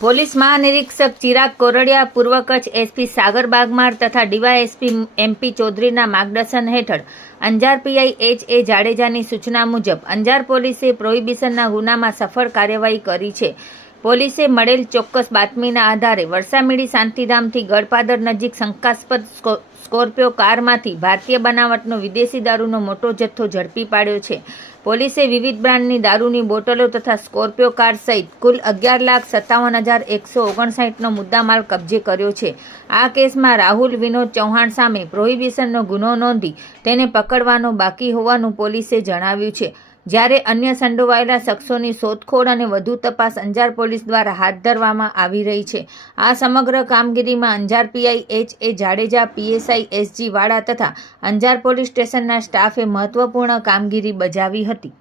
Police મહાનિરીક્ષક Chirag Kordia, પૂર્વ Kutch SP સાગર બાગમાર તથા DYSP MP ચૌધરીના માર્ગદર્શન હેઠળ અંજાર પીઆઈ એચ.એ. જાડેજાની સૂચના મુજબ અંજાર પોલીસે પ્રોહિબિશનના ગુનામાં સફળ કાર્યવાહી કરી છે. પોલીસે મળેલ ચોક્કસ બાતમીના આધારે વરસામેડી શાંતિધામથી ગળપાદર નજીક શંકાસ્પદ સ્કોર્પિયો કારમાંથી ભારતીય બનાવટનો વિદેશી દારૂનો મોટો જથ્થો ઝડપી પાડ્યો છે. પોલીસે વિવિધ બ્રાન્ડની દારૂની બોટલો તથા સ્કોર્પિયો કાર સહિત કુલ 11,57,159નો મુદ્દામાલ કબજે કર્યો છે. આ કેસમાં રાહુલ વિનોદ ચૌહાણ સામે પ્રોહિબિશનનો ગુનો નોંધી તેને પકડવાનો બાકી હોવાનું પોલીસે જણાવ્યું છે. જ્યારે અન્ય સંડોવાયેલા શખ્સોની શોધખોળ અને વધુ તપાસ અંજાર પોલીસ દ્વારા હાથ ધરવામાં આવી રહી છે. આ સમગ્ર કામગીરીમાં અંજાર પીઆઈ એચ.એ. જાડેજા, પીએસઆઈ એસ.જી. વાળા તથા અંજાર પોલીસ સ્ટેશનના સ્ટાફે મહત્વપૂર્ણ કામગીરી બજાવી હતી.